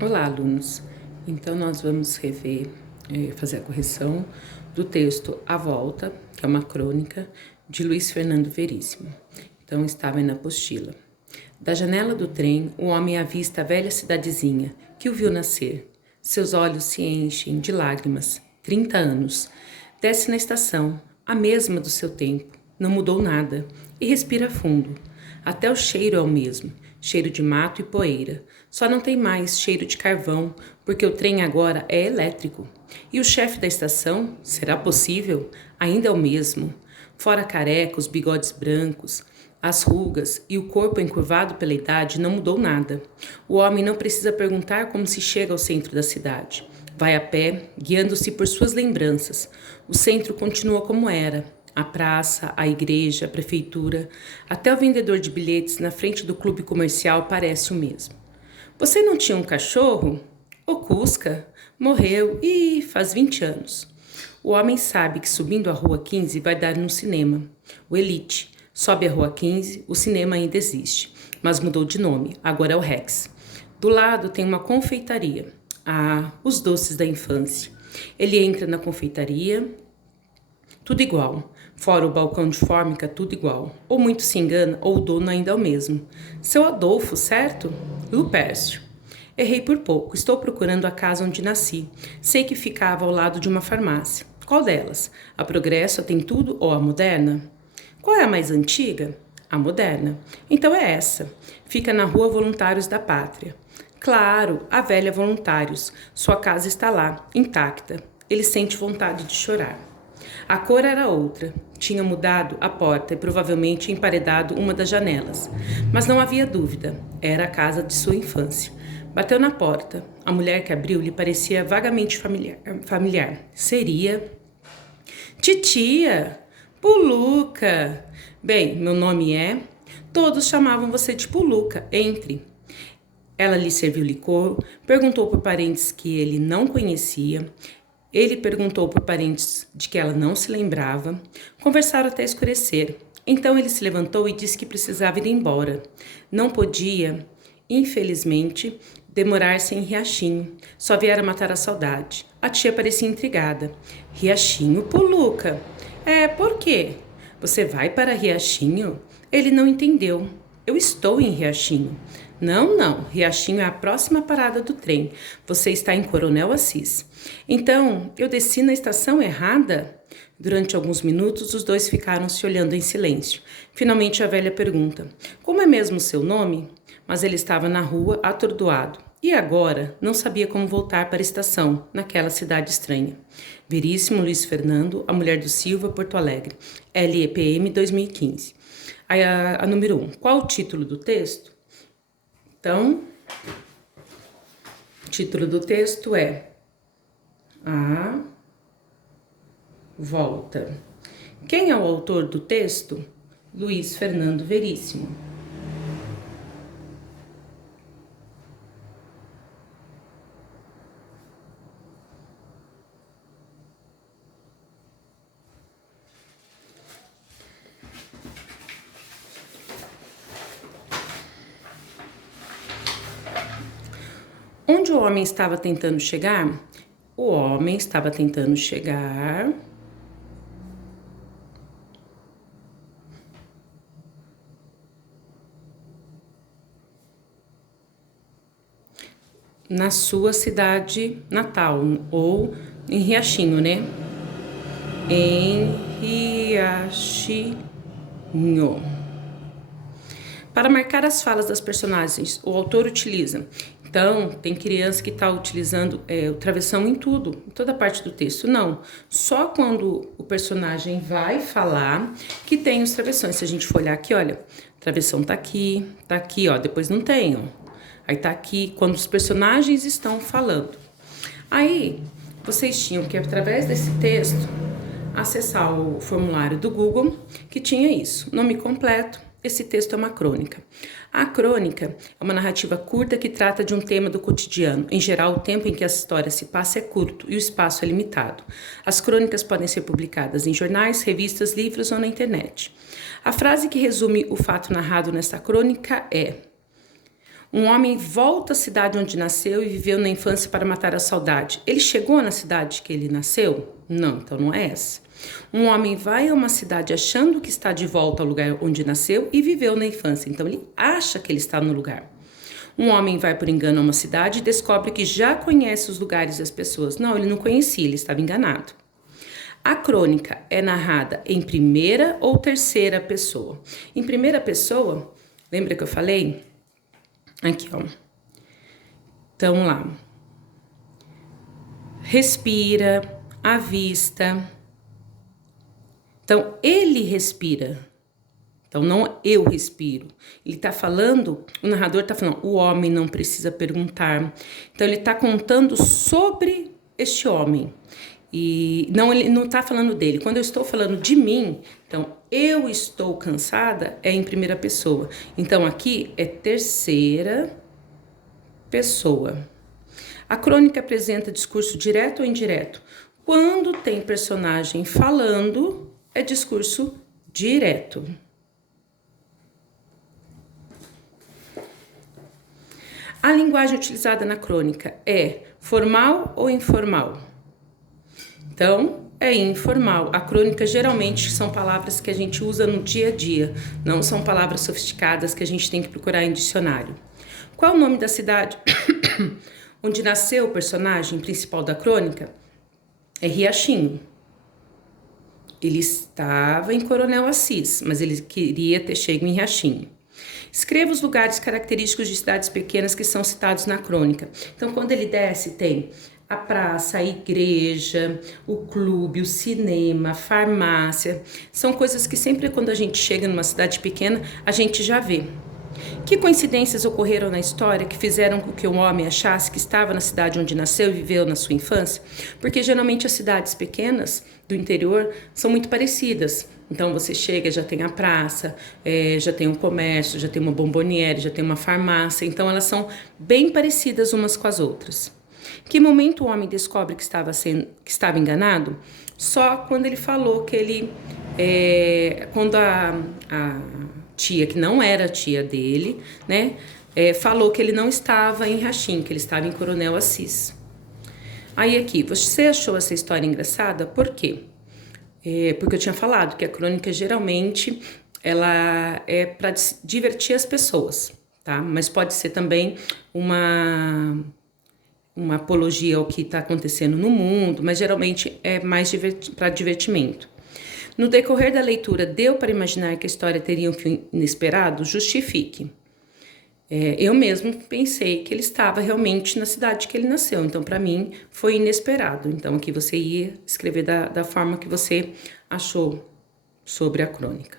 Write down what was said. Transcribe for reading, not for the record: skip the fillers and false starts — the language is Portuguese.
Olá, alunos! Então, nós vamos fazer a correção do texto A Volta, que é uma crônica de Luiz Fernando Veríssimo. Então, estava aí na apostila. Da janela do trem, o homem avista a velha cidadezinha, que o viu nascer. Seus olhos se enchem de lágrimas. 30 anos. Desce na estação, a mesma do seu tempo. Não mudou nada. E respira fundo. Até o cheiro é o mesmo. Cheiro de mato e poeira. Só não tem mais cheiro de carvão, porque o trem agora é elétrico. E o chefe da estação, será possível? Ainda é o mesmo. Fora a careca, os bigodes brancos, as rugas e o corpo encurvado pela idade, não mudou nada. O homem não precisa perguntar como se chega ao centro da cidade. Vai a pé, guiando-se por suas lembranças. O centro continua como era. A praça, a igreja, a prefeitura, até o vendedor de bilhetes na frente do clube comercial parece o mesmo. Você não tinha um cachorro? O Cusca morreu e faz 20 anos. O homem sabe que subindo a Rua 15 vai dar no cinema. O Elite. Sobe a Rua 15, o cinema ainda existe, mas mudou de nome, agora é o Rex. Do lado tem uma confeitaria. Ah, os doces da infância. Ele entra na confeitaria, tudo igual. Fora o balcão de fórmica, tudo igual. Ou muito se engana, ou o dono ainda é o mesmo. Seu Adolfo, certo? Lupércio. Errei por pouco. Estou procurando a casa onde nasci. Sei que ficava ao lado de uma farmácia. Qual delas? A Progresso, a Tem Tudo ou a Moderna? Qual é a mais antiga? A Moderna. Então é essa. Fica na Rua Voluntários da Pátria. Claro, a velha Voluntários. Sua casa está lá, intacta. Ele sente vontade de chorar. A cor era outra. Tinha mudado a porta e provavelmente emparedado uma das janelas. Mas não havia dúvida. Era a casa de sua infância. Bateu na porta. A mulher que abriu lhe parecia vagamente familiar. Seria... Titia! Puluca! Bem, meu nome é... Todos chamavam você de Puluca. Entre. Ela lhe serviu licor, perguntou por parentes que ele não conhecia. Ele perguntou por parentes de que ela não se lembrava. Conversaram até escurecer. Então ele se levantou e disse que precisava ir embora. Não podia, infelizmente, demorar-se em Riachinho. Só viera matar a saudade. A tia parecia intrigada. Riachinho, Puluca? Por quê? Você vai para Riachinho? Ele não entendeu. Eu estou em Riachinho. Não. Riachinho é a próxima parada do trem. Você está em Coronel Assis. Então, eu desci na estação errada? Durante alguns minutos, os dois ficaram se olhando em silêncio. Finalmente, a velha pergunta: Como é mesmo o seu nome? Mas ele estava na rua, atordoado. E agora, não sabia como voltar para a estação, naquela cidade estranha. Veríssimo Luiz Fernando, A Mulher do Silva, Porto Alegre. LEPM 2015. A número 1. Qual o título do texto? Então, o título do texto é A Volta. Quem é o autor do texto? Luiz Fernando Veríssimo. Onde o homem estava tentando chegar? O homem estava tentando chegar na sua cidade natal, ou em Riachinho, né? Em Riachinho. Para marcar as falas das personagens, o autor utiliza. Então, tem criança que está utilizando o travessão em tudo, em toda parte do texto. Não, só quando o personagem vai falar que tem os travessões. Se a gente for olhar aqui, olha, travessão tá aqui, ó, depois não tem, ó. Aí tá aqui, quando os personagens estão falando. Aí, vocês tinham que, através desse texto, acessar o formulário do Google, que tinha isso, nome completo. Esse texto é uma crônica. A crônica é uma narrativa curta que trata de um tema do cotidiano. Em geral, o tempo em que a história se passa é curto e o espaço é limitado. As crônicas podem ser publicadas em jornais, revistas, livros ou na internet. A frase que resume o fato narrado nesta crônica é: Um homem volta à cidade onde nasceu e viveu na infância para matar a saudade. Ele chegou na cidade que ele nasceu? Não, então não é essa. Um homem vai a uma cidade achando que está de volta ao lugar onde nasceu e viveu na infância. Então ele acha que ele está no lugar. Um homem vai por engano a uma cidade e descobre que já conhece os lugares e as pessoas. Não, ele não conhecia, ele estava enganado. A crônica é narrada em primeira ou terceira pessoa? Em primeira pessoa, lembra que eu falei? Aqui, ó. Então, lá. Respira, avista. Então, ele respira. Então, não eu respiro. Ele está falando, o narrador está falando, o homem não precisa perguntar. Então, ele está contando sobre este homem. E não, ele não está falando dele. Quando eu estou falando de mim, então, eu estou cansada, é em primeira pessoa. Então, aqui é terceira pessoa. A crônica apresenta discurso direto ou indireto? Quando tem personagem falando, é discurso direto. A linguagem utilizada na crônica é formal ou informal? Então, é informal. A crônica geralmente são palavras que a gente usa no dia a dia, não são palavras sofisticadas que a gente tem que procurar em dicionário. Qual é o nome da cidade onde nasceu o personagem principal da crônica? É Riachinho. Ele estava em Coronel Assis, mas ele queria ter chego em Riachinho. Escreva os lugares característicos de cidades pequenas que são citados na crônica. Então, quando ele desce, tem a praça, a igreja, o clube, o cinema, a farmácia. São coisas que sempre quando a gente chega numa cidade pequena, a gente já vê. Que coincidências ocorreram na história que fizeram com que um homem achasse que estava na cidade onde nasceu e viveu na sua infância? Porque geralmente as cidades pequenas do interior são muito parecidas. Então você chega, já tem a praça, já tem um comércio, já tem uma bomboniere, já tem uma farmácia. Então elas são bem parecidas umas com as outras. Que momento o homem descobre que estava enganado? Só quando ele falou que ele... quando a tia, que não era a tia dele, né, falou que ele não estava em Riachinho, que ele estava em Coronel Assis. Aí aqui, você achou essa história engraçada? Por quê? Porque eu tinha falado que a crônica geralmente ela é para divertir as pessoas, tá? Mas pode ser também uma apologia ao que está acontecendo no mundo, mas geralmente é mais para divertimento. No decorrer da leitura, deu para imaginar que a história teria um fim inesperado? Justifique. Eu mesmo pensei que ele estava realmente na cidade que ele nasceu, então para mim foi inesperado. Então aqui você ia escrever da forma que você achou sobre a crônica.